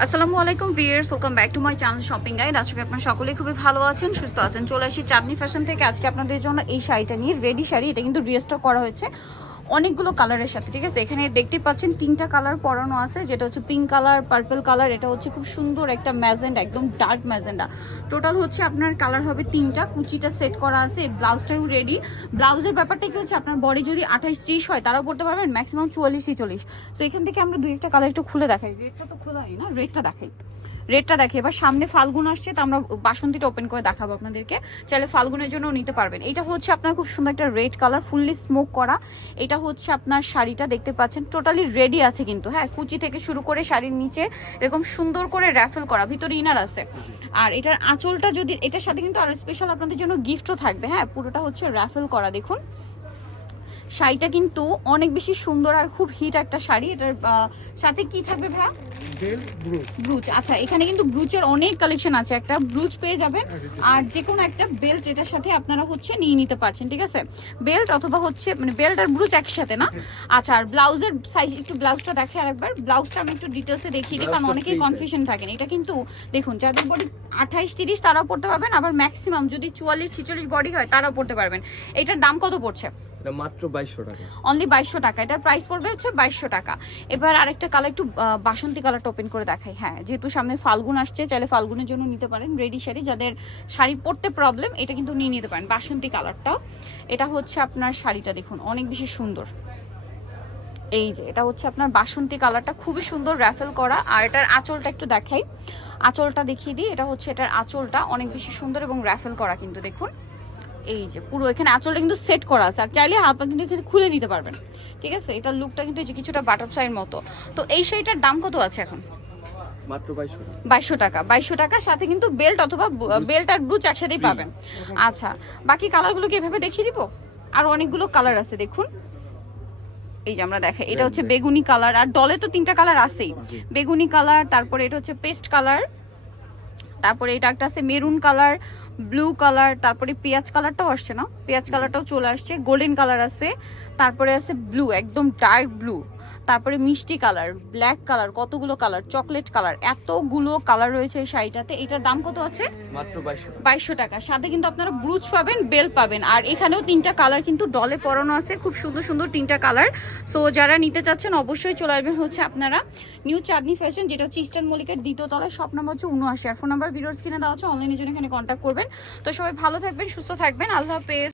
আসসালামু আলাইকুম viewers, welcome back to my channel shopping guide. আজকে আপনারা সকলেই খুবই ভালো আছেন, সুস্থ আছেন। চলে আসি চাঁদনি ফ্যাশন থেকে আজকে আপনাদের জন্য এই শাড়িটা নিয়ে। রেডি শাড়ি, এটা কিন্তু রিস্টক করা হয়েছে অনেকগুলো কালারের সাথে, ঠিক আছে। এখানে দেখতে পাচ্ছেন তিনটা কালার পরানো আছে, যেটা হচ্ছে পিঙ্ক কালার, পার্পল কালার, এটা হচ্ছে খুব সুন্দর একটা ম্যাজেন্ডা, একদম ডার্ক ম্যাজেন্ডা। টোটাল হচ্ছে আপনার কালার হবে তিনটা। কুচিটা সেট করা আছে, ব্লাউজটাও রেডি। ব্লাউজের ব্যাপারটা কি হচ্ছে, আপনার বডি যদি 28-30 হয় তারাও পড়তে পারবেন, ম্যাক্সিমাম 44-40। তো এখান থেকে আমরা দুই একটা কালার একটু খুলে দেখাই। রেডটা তো খোলা নেই না, রেডটা দেখাই। রেডটা দেখে এবার সামনে ফাল্গুন আসছে, তো আমরা বাসন্তীটা ওপেন করে দেখাবো আপনাদেরকে। চাইলে ফাল্গুনের জন্য নিতে পারবেন। এটা হচ্ছে আপনার খুব সুন্দর একটা রেড কালার, ফুললি স্মোক করা। এটা হচ্ছে আপনার শাড়িটা, দেখতে পাচ্ছেন টোটালি রেডি আছে কিন্তু, হ্যাঁ। কুচি থেকে শুরু করে শাড়ির নিচে এরকম সুন্দর করে র্যাফেল করা, ভিতরে ইনার আছে। আর এটার আঁচলটা যদি, এটার সাথে কিন্তু আরো স্পেশাল আপনাদের জন্য গিফটও থাকবে, হ্যাঁ। পুরোটা হচ্ছে র্যাফেল করা, দেখুন। শাড়িটা কিন্তু অনেক বেশি সুন্দর আর খুব হিট একটা শাড়ি। এটার সাথে কি থাকবে ভাইয়া? ব্রুচ। আচ্ছা, এখানে কিন্তু ব্রুচের অনেক কালেকশন আছে, একটা ব্রুচ পেয়ে যাবেন আর যে কোনো একটা বেল্ট এটার সাথে আপনারা হচ্ছে নিয়ে নিতে পারছেন, ঠিক আছে। বেল্ট অথবা হচ্ছে মানে বেল্ট আর ব্রুচ একসাথে না। আচ্ছা, আর ব্লাউজের সাইজ একটু, ব্লাউজটা দেখে আরেকবার। ব্লাউজটা আমি একটু ডিটেলসে দেখিয়ে দিই, কারণ অনেকেই কনফিউশন থাকেন। এটা কিন্তু দেখুন, যাদের বডি 28-30 তারাও পড়তে পারবেন, আবার ম্যাক্সিমাম যদি 44-46 বডি হয় তারাও পড়তে পারবেন। এটার দাম কত পড়ছে? এটা মাত্র 2200 টাকা, অনলি 2200 টাকা। এটার প্রাইস পড়বে হচ্ছে 2200 টাকা। এবার আরেকটা কালার, একটু বাসন্তী কালারটা ওপেন করে দেখাই। হ্যাঁ, যেহেতু সামনে ফাল্গুন আসছে, চাইলে ফাল্গুনের জন্য নিতে পারেন রেডি শাড়ি। যাদের শাড়ি পরতে প্রবলেম, এটা কিন্তু নিয়ে নিতে পারেন বাসন্তী কালারটা। এটা হচ্ছে আপনার শাড়িটা, দেখুন অনেক বেশি সুন্দর। এই যে এটা হচ্ছে আপনার বাসন্তী কালারটা, খুবই সুন্দর র্যাফেল করা। আর এটার আঁচলটা একটু দেখাই, আঁচলটা দেখিয়ে দিই। এটা হচ্ছে এটার আঁচলটা অনেক বেশি সুন্দর এবং র্যাফেল করা কিন্তু, দেখুন। এই যে পুরো এখানে আঁচলটা কিন্তু সেট করা আছে, আর চাইলে আপনি কিন্তু খুলে নিতে পারবেন, ঠিক আছে। এটার লুকটা কিন্তু এই যে কিছুটা বাটারফ্লাইয়ের মতো। তো এই শাড়িটার দাম কত আছে এখন? মাত্র 2200 টাকা। 2200 টাকা, সাথে কিন্তু বেল্ট অথবা বেল্ট আর ব্রুচ একসাথেই পাবেন। আচ্ছা, বাকি কালারগুলো কি এভাবে দেখিয়ে দিব? আর অনেকগুলো কালার আছে, দেখুন। এই যে আমরা দেখাই, এটা হচ্ছে বেগুনি কালার, আর ডলে তো তিনটা কালার আছেই। বেগুনি কালার, তারপরে এটা হচ্ছে পেস্ট কালার, তারপরে এটা একটা আছে মেরুন কালার, ব্লু কালার, তারপরে পেঁয়াজ কালারটাও আসছে না, পেঁয়াজ কালারটাও চলে আসছে, গোল্ডেন কালার আছে, তারপরে আছে ব্লু, একদম ডার্ক ব্লু, তারপরে মিষ্টি কালার, ব্ল্যাক কালার, কতগুলো কালার, চকলেট কালার, এতগুলো কালার রয়েছে এই শাড়িটাতে। এটার দাম কত আছে? মাত্র 2200 টাকা। সাথে কিন্তু আপনারা ব্রুচ পাবেন, বেল পাবেন। আর এখানেও তিনটা কালার কিন্তু ডলে পরানো আছে, খুব সুন্দর সুন্দর তিনটা কালার। সো যারা নিতে চাচ্ছেন অবশ্যই চলে আসবেন হচ্ছে আপনারা নিউ চাঁদনি ফ্যাশন, যেটা হচ্ছে ইস্টার্ন মল্লিকের দ্বিতীয় তলায়, শপ নাম্বার হচ্ছে 79। আর ফোন নাম্বার ভিডিওর স্ক্রিনে দেওয়া আছে, অনলাইনের জন্য এখানে কন্ট্যাক্ট করবেন। তো সবাই ভালো থাকবেন, সুস্থ থাকবেন, আল্লাহ হাফেজ।